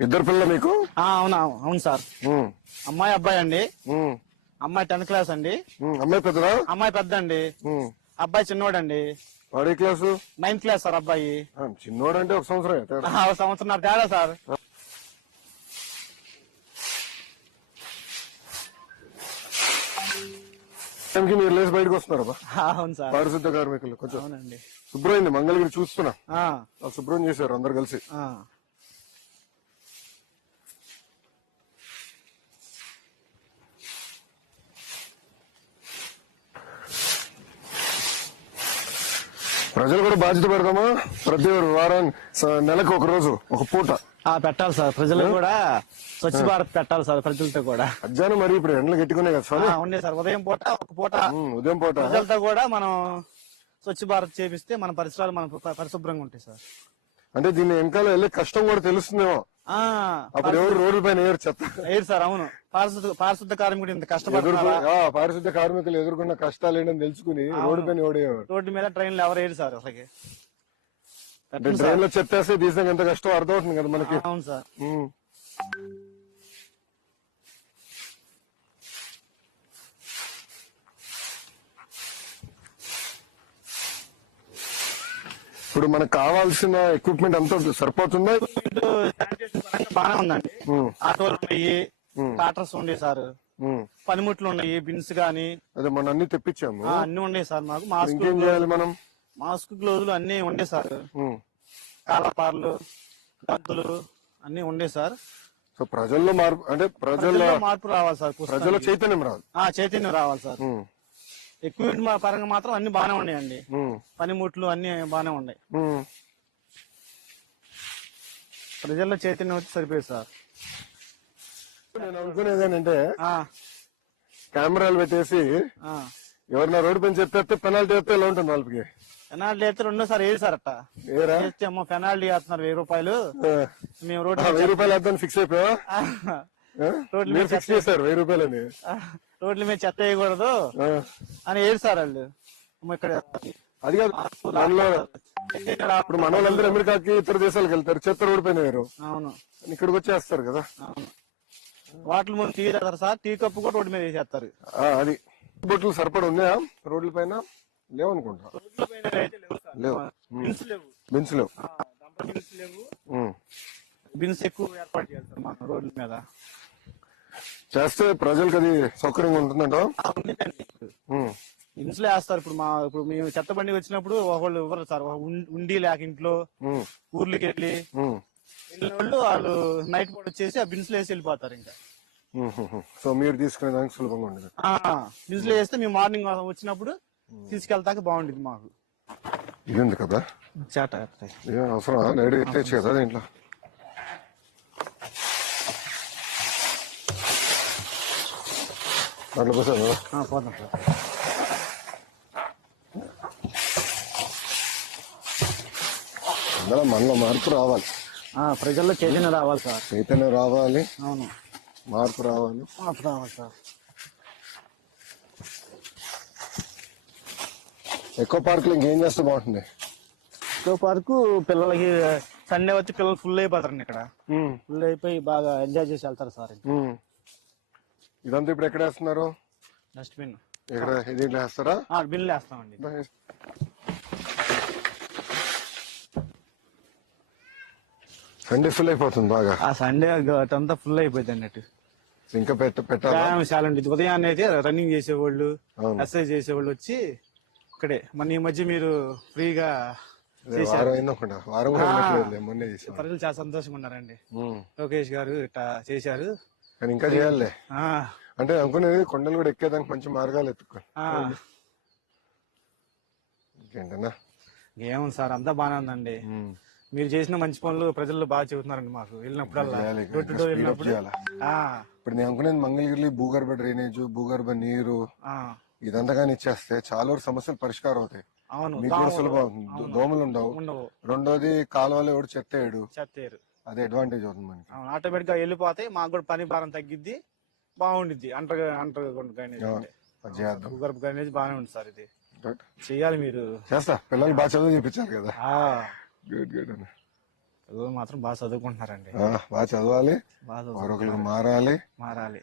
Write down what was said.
ఇద్దరు పిల్లలు మీకు? ఆ, అవునా అవును సార్. ఉమ్, అమ్మాయి అబ్బాయి అండి. ఉమ్, అమ్మాయి టెన్త్ క్లాస్ అండి. ఉమ్. అమ్మాయి పెద్దరా అమ్మాయి పెద్ద అండి ఉమ్. అబ్బాయి చిన్నోడండి. వాడు ఏ క్లాసు? నైన్త్ క్లాస్ సార్ అబ్బాయి. ఆ, చిన్నోడు అంటే ఒక సంవత్సరం తేడా. ఆ, ఒక సంవత్సరం తేడా సార్. టైంకి మీరు లేచి బయటకు వస్తున్నారు బా ఆ, అవును సార్. పారిశుద్ధ కార్మికులు కొంచెం అవునండి. శుభ్రమైంది మంగళగిరి చూస్తున్నా. ఆ, ఆ, శుభ్రం చేశారు అందరు కలిసి. ఆ. ప్రజలు కూడా బాధ్యత పెడదామా? ప్రతి వారం నెలకు ఒక రోజు ఒక పూట. ఆ, పెట్టాలి సార్. ప్రజలకు కూడా స్వచ్ఛ భారత్ పెట్టాలి సార్ ప్రజలతో కూడా. మధ్యాహ్నం మరి ఇప్పుడు ఎండలు గట్టుకునే కదా స్వామి. ఉండే సార్. ఉదయం పూట ఒక పూట. ఉదయం పూట. ప్రజలతో కూడా మనం స్వచ్ఛ భారత్ చేపిస్తే మన పరిసరాలు మన పరిశుభ్రంగా ఉంటాయి సార్. అంటే దీని వెనకాల వెళ్ళే కష్టం కూడా తెలుస్తుందేమో. అప్పుడు ఎవరు రోడ్ల పైన ఏరు చెత్త. లేదు సార్ అవును. పారిశుద్ధ పారిశుద్ధ కార్మికుడు ఇంత కష్టపడుతున్నారా పారిశుద్ధ కార్మికులు ఎదుర్కొన్న కష్టాలు ఏంటని తెలుసుకుని రోడ్డు పైన ఓడేవారు రోడ్డు మీద ట్రైన్లు ఎవరు వేయరు సార్ అసలుకి? అంటే ట్రైన్లో చెత్తేస్తే తీసాక ఎంత కష్టం అర్థమవుతుంది కదా మనకి. అవును సార్. ఇప్పుడు మనకు కావాల్సిన ఎక్విప్మెంట్ అంతా సరిపోతుందా? బాగానే ఉందండి ఆటోలు ఉన్నాయి టాటర్స్ ఉన్నాయి సార్. పనిముట్లు ఉన్నాయి బిన్స్ గాని. అదే మన అన్ని తెప్పించాము. అన్ని ఉన్నాయి సార్ మాకు. మాస్క్ ఇంకేం చేయాలి మనం? మాస్క్ గ్లోజులు అన్ని ఉండే సార్. కాలపార్లు గంతులు అన్ని ఉండే సార్. సో ప్రజల్లో మార్పు అంటే ప్రజల ప్రజల్లో మార్పు రావాలి సార్ ప్రజల చైతన్యం ఆ చైతన్యం రావాలి సార్. ఎక్విప్మెంట్ మా పరంగా మాత్రం అన్ని బాగానే ఉన్నాయండి. పనిముట్లు అన్ని బాగానే ఉన్నాయి. ప్రజల్లో చైతన్యం వచ్చి సరిపోయింది సార్. నేను అనుకునేది ఏంటంటే ఆ, కెమెరాలు పెట్టేసి ఆ. ఎవరిన రోడ్డు పైన చెప్పేస్తే పెనాల్టీ వేస్తే ఎలా ఉంటుంది వాళ్ళకి? పెనాల్టీ అయితే వేది సార్ అట్ట. ఏరా వేస్తే అమ్మో పెనాల్టీ వేస్తున్నారు వెయ్యి రూపాయలు. మేము రోడ్డు వెయ్యి రూపాయలు వేద్దాం ఫిక్స్ అయిపోయా ఆ, మీరు ఫిక్స్ చేశారు వెయ్యి రూపాయలని. రోడ్ల మీద చెత్త వేయకూడదు. అని ఏడు సార్ వాళ్ళు. ఇక్కడ అది కాదు మనలో ఇప్పుడు మన వాళ్ళందరూ అమెరికాకి ఇతర దేశాలకు వెళ్తారు చెత్త రోడ్డు పైన వేరు అవును ఇక్కడికి వచ్చేస్తారు కదా. వాటర్ ముందు టీ తాగుతారు సార్ టీ కప్పు కూడా రోడ్డు మీద వేసేస్తారు. అది. బొట్లు సరిపడ ఉన్నాయా రోడ్ల పైన లేవనుకుంటా రోడ్ల లేవు బెంచ్ లేవు. లేవు. బిన్స్ ఎక్కువ ఏర్పాటు చేయాలి సార్ మన రోడ్ల మీద. చేస్తే ప్రజలకు అది సౌకర్యంగా ఉంటుందంట? బిన్స్లో వేస్తారు ఇప్పుడు మా ఇప్పుడు మేము చెత్త బండి వచ్చినప్పుడు ఒకళ్ళు ఇవ్వరు సార్. ఒక ఉం- ఉండి లేక ఇంట్లో ఊర్లకి వెళ్ళి వెళ్ళిన వాళ్ళు వాళ్ళు నైట్ పూట వచ్చేసి ఆ బిన్స్లో వేసి వెళ్ళిపోతారు ఇంకా. సో మీరు తీసుకునే దానికి సులభంగా ఉండదు. బిన్స్లో వేస్తే మేము మార్నింగ్ వచ్చినప్పుడు తీసుకెళ్తాక బాగుండేది మాకు. ఇది ఉంది కదా? చాట ఏం అవసరం నైట్ ఎత్తేచ్చు కదా దీంట్లో? దాంట్లో పోసాను పోదాం సార్. అందులో మనలో మార్పు రావాలి. ప్రజల్లో చైతన్యం రావాలి సార్. చైతన్యం రావాలి. అవును. మార్పు రావాలి. మార్పు రావాలి సార్. ఎక్కువ పార్కులు ఇంకేం చేస్తే బాగుంటుంది? సో పార్కు పిల్లలకి సండే వచ్చి పిల్లలు ఫుల్ అయిపోతారండి ఇక్కడ. ఫుల్ అయిపోయి బాగా ఎంజాయ్ చేసి వెళ్తారు సార్. ఇదంతా ఇప్పుడు ఎక్కడ? వేస్తున్నారు డస్ట్బిన్ ఇక్కడ ఇది వేస్తారా బిల్లు వేస్తామండి సండే ఫుల్ అయిపోతుంది బాగా. ఆ సండే అంతా ఫుల్ అయిపోయింది అన్నట్టు. ఇంకా పెట్ట పెట్టాలా? ఉంటుంది. ఉదయాన్నే అయితే రన్నింగ్ చేసేవాళ్ళు. ఎక్సర్సైజ్ చేసేవాళ్ళు వచ్చి ఇక్కడే. మన ఈ మధ్య మీరు ఫ్రీగా ప్రజలు చాలా సంతోషంగా ఉన్నారండి. లోకేష్ గారు ఇట్లా చేశారు. కానీ ఇంకా చేయాలి. ఆ, అంటే అనుకునేది కొండలు కూడా ఎక్కేదానికి మంచి మార్గాలు ఎత్తుకో ఆ. ఇంకేంటన్నా? ఏముంది సార్ అంతా బాగానే ఉందండి. మీరు చేసిన మంచి పనులు ప్రజలు బాగా చెబుతున్నారండి మాకు. వెళ్ళినప్పుడల్లా. వెళ్ళినప్పుడు. ఇప్పుడు నేను అనుకునేది మంగళగిరి భూగర్భ డ్రైనేజ్ భూగర్భ నీరు ఆ, ఇదంతా కానీ ఇచ్చేస్తే చాలా వరకు సమస్యలు పరిష్కారం అవుతాయి. అవును మీకు కూడా సులభం. దోమలు ఉండవు. రెండోది కాలువలో ఎవడు చెత్త వేయడు. చెత్తేరు అదే అడ్వాంటేజ్ అవుతుంది మనకి. అవును ఆటోమేటిక్గా వెళ్ళిపోతే మాకు కూడా పని భారం తగ్గిద్ది బాగుండిద్ది. అంటర్ అంటర్ డ్రైనేజ్ అంటే అది చేద్దాం. భూగర్భ డ్రైనేజ్ బాగానే ఉంది సార్ ఇది. Good. చెయ్యాలి మీరు. చేస్తా. పిల్లలు బాగా చదువు చూపించాలి కదా. ఆ. గుడ్ గుడ్ అన్న పిల్లలు మాత్రం బాగా చదువుకుంటున్నారండి. ఆ, బాగా చదవాలి. బాగా చదువు మారాలి. మారాలి.